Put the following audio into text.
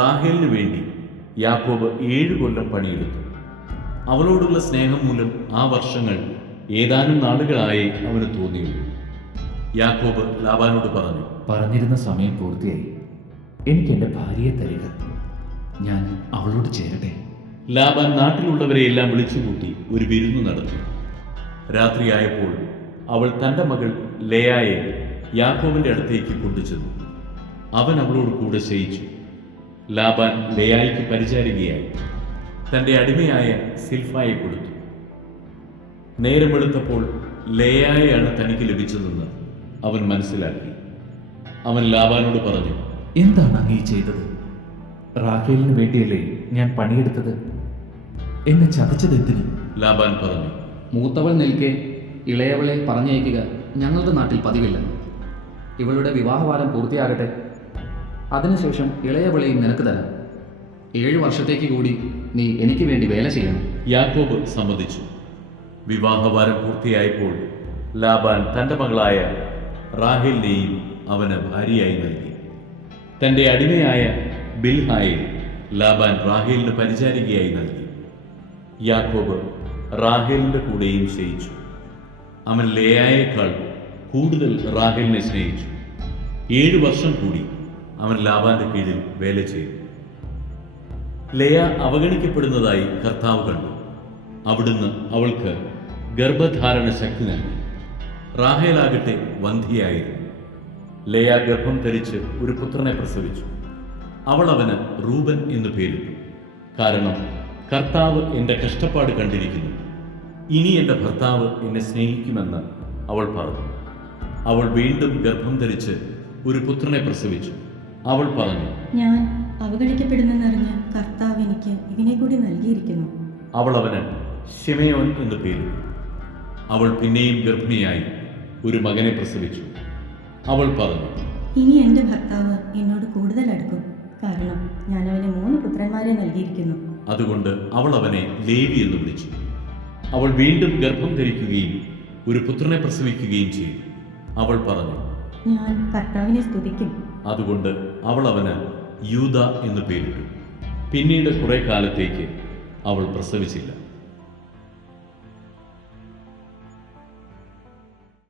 റാഹേലിനു വേണ്ടി യാക്കോബ് 7 കൊല്ലം പണിയെടുത്തു. അവളോടുള്ള സ്നേഹം മൂലം ആ വർഷങ്ങൾ ഏതാനും നാളുകളായി അവന് തോന്നിയുള്ളൂ. യാക്കോബ് ലാബാനോട് പറഞ്ഞു, പറഞ്ഞിരുന്ന സമയം പൂർത്തിയായി. എനിക്ക് എൻ്റെ ഭാര്യയെ തരിക, ഞാൻ അവളോട് ചേരട്ടെ. ലാബാൻ നാട്ടിലുള്ളവരെയെല്ലാം വിളിച്ചുകൂട്ടി ഒരു വിരുന്നു നടത്തി. രാത്രിയായപ്പോൾ അവൾ തൻ്റെ മകൾ ലേയായെ യാക്കോബിൻ്റെ അടുത്തേക്ക് കൊണ്ടുചെന്നു. അവൻ അവളോട് കൂടെ ശയിച്ചു. ലാബാൻ ലേയായ്ക്ക് പരിചാരികയായി തൻ്റെ അടിമയായ സിൽഫായെ കൊടുത്തു. നേരം വെളുത്തപ്പോൾ ലേയായെയാണ് തനിക്ക് ലഭിച്ചതെന്ന് അവൻ മനസ്സിലാക്കി. അവൻ ലാബാനോട് പറഞ്ഞു, എന്താണ് അങ്ങീ ചെയ്തത്? റാഹേലിന് വേണ്ടിയല്ലേ ഞാൻ പണിയെടുത്തത്? എന്നെ ചതച്ചത് എന്തിന്? ലാബാൻ പറഞ്ഞു, മൂത്തവൾ നിൽക്കെ ഇളയവളെ പറഞ്ഞയക്കുക ഞങ്ങളുടെ നാട്ടിൽ പതിവില്ല. ഇവളുടെ വിവാഹവാരം പൂർത്തിയാകട്ടെ, അതിനുശേഷം ഇളയവളെയും നിനക്ക് തരാം. 7 വർഷത്തേക്ക് കൂടി നീ എനിക്ക് വേണ്ടി വേല ചെയ്യണം. യാക്കോബ് സമ്മതിച്ചു. വിവാഹവാരം പൂർത്തിയായപ്പോൾ ലാബാൻ തൻ്റെ മകളായ റാഹേലിനെയും അവന് ഭാര്യയായി നൽകി. തൻ്റെ അടിമയായ ബിൽഹായെ ലാബാൻ റാഹേലിന് പരിചാരികയായി നൽകി. യാക്കോബ് റാഹേലിൻ്റെ കൂടെയും ശയിച്ചു. അവൻ ലേയായേക്കാൾ കൂടുതൽ റാഹേലിനെ സ്നേഹിച്ചു. 7 വർഷം കൂടി അവൻ ലാബാന്റെ കീഴിൽ വേല ചെയ്തു. ലേയ അവഗണിക്കപ്പെടുന്നതായി കർത്താവ് കണ്ടു. അവിടുന്ന് അവൾക്ക് ഗർഭധാരണ ശക്തി നൽകി. റാഹേലാകട്ടെ വന്ധിയായിരുന്നു. ലേയ ഗർഭം ധരിച്ച് ഒരു പുത്രനെ പ്രസവിച്ചു. അവൾ അവന് റൂബൻ എന്ന് പേരിട്ടു. കാരണം കർത്താവ് എൻ്റെ കഷ്ടപ്പാട് കണ്ടിരിക്കുന്നു, ഇനി എൻ്റെ ഭർത്താവ് എന്നെ സ്നേഹിക്കുമെന്ന് അവൾ പറഞ്ഞു. അവൾ വീണ്ടും ഗർഭം ധരിച്ച് ഒരു പുത്രനെ പ്രസവിച്ചു. അവൾ പറഞ്ഞു, ഞാൻ അവഗണിക്കപ്പെടുന്നെന്നറിഞ്ഞ് കർത്താവ് എനിക്ക് ഇവനെ കൂടി നൽകിയിരിക്കുന്നു. അവൾ അവന് ശിമയോൻ എന്ന് പേരിട്ടു. അവൾ പിന്നെയും ഗർഭിണിയായി ഒരു മകനെ പ്രസവിച്ചു. അവൾ പറഞ്ഞു, ഇനി എൻ്റെ ഭർത്താവ് എന്നോട് കൂടുതൽ അടുക്കും, കാരണം ഞാൻ അവന് 3 പുത്രന്മാരെ നൽകിയിരിക്കുന്നു. അതുകൊണ്ട് അവൾ അവനെ ലേവി എന്ന് വിളിച്ചു. അവൾ വീണ്ടും ഗർഭം ധരിക്കുകയും ഒരു പുത്രനെ പ്രസവിക്കുകയും ചെയ്തു. അവൾ പറഞ്ഞു, ഞാൻ കർത്താവിനെ സ്തുതിക്കും. അതുകൊണ്ട് അവൾ അവന് യൂദ എന്ന് പേരിട്ടു. പിന്നീട് കുറെ കാലത്തേക്ക് അവൾ പ്രസവിച്ചില്ല.